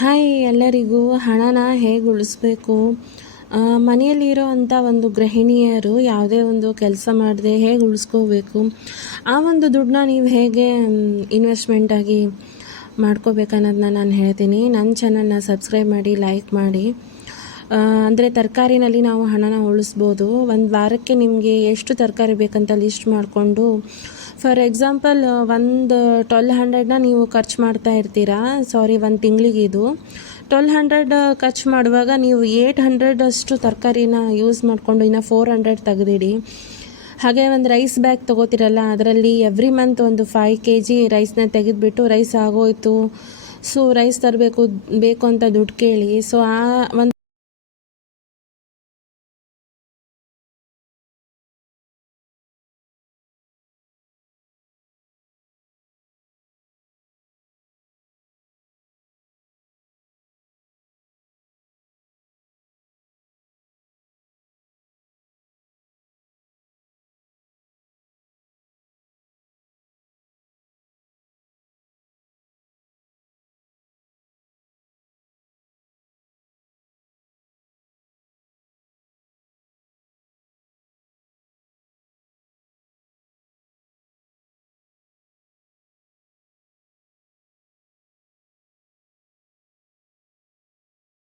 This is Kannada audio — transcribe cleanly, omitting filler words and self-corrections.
ಹಾಯ್ ಎಲ್ಲರಿಗೂ. ಹಣನ ಹೇಗೆ ಉಳಿಸ್ಬೇಕು, ಮನೆಯಲ್ಲಿರೋ ಅಂಥ ಒಂದು ಗೃಹಿಣಿಯರು ಯಾವುದೇ ಒಂದು ಕೆಲಸ ಮಾಡದೆ ಹೇಗೆ ಉಳಿಸ್ಕೋಬೇಕು, ಆ ಒಂದು ದುಡ್ಡನ್ನ ನೀವು ಹೇಗೆ ಇನ್ವೆಸ್ಟ್ಮೆಂಟಾಗಿ ಮಾಡ್ಕೋಬೇಕನ್ನೋದನ್ನ ನಾನು ಹೇಳ್ತೀನಿ. ನನ್ನ ಚಾನಲ್ನ ಸಬ್ಸ್ಕ್ರೈಬ್ ಮಾಡಿ, ಲೈಕ್ ಮಾಡಿ. ಅಂದರೆ ತರಕಾರಿನಲ್ಲಿ ನಾವು ಹಣನ ಉಳಿಸ್ಬೋದು. ಒಂದು ವಾರಕ್ಕೆ ನಿಮಗೆ ಎಷ್ಟು ತರಕಾರಿ ಬೇಕಂತ ಲಿಸ್ಟ್ ಮಾಡಿಕೊಂಡು, ಫಾರ್ ಎಕ್ಸಾಂಪಲ್ ಒಂದು 1200ನ ನೀವು ಖರ್ಚು ಮಾಡ್ತಾ ಇರ್ತೀರಾ, ಒಂದು ತಿಂಗಳಿಗೆ ಇದು 1200 ಖರ್ಚು ಮಾಡುವಾಗ ನೀವು 800 ಅಷ್ಟು ತರಕಾರಿನ ಯೂಸ್ ಮಾಡಿಕೊಂಡು ಇನ್ನು 400 ತೆಗೆದಿಡಿ. ಹಾಗೆ ಒಂದು ರೈಸ್ ಬ್ಯಾಗ್ ತೊಗೋತಿರಲ್ಲ, ಅದರಲ್ಲಿ ಎವ್ರಿ ಮಂತ್ ಒಂದು 5 kg ರೈಸ್ನ ತೆಗೆದುಬಿಟ್ಟು, ರೈಸ್ ಆಗೋಯ್ತು ಸೊ ರೈಸ್ ತರಬೇಕು ಅಂತ ದುಡ್ಡು ಕೇಳಿ, ಸೊ ಆ ಒಂದು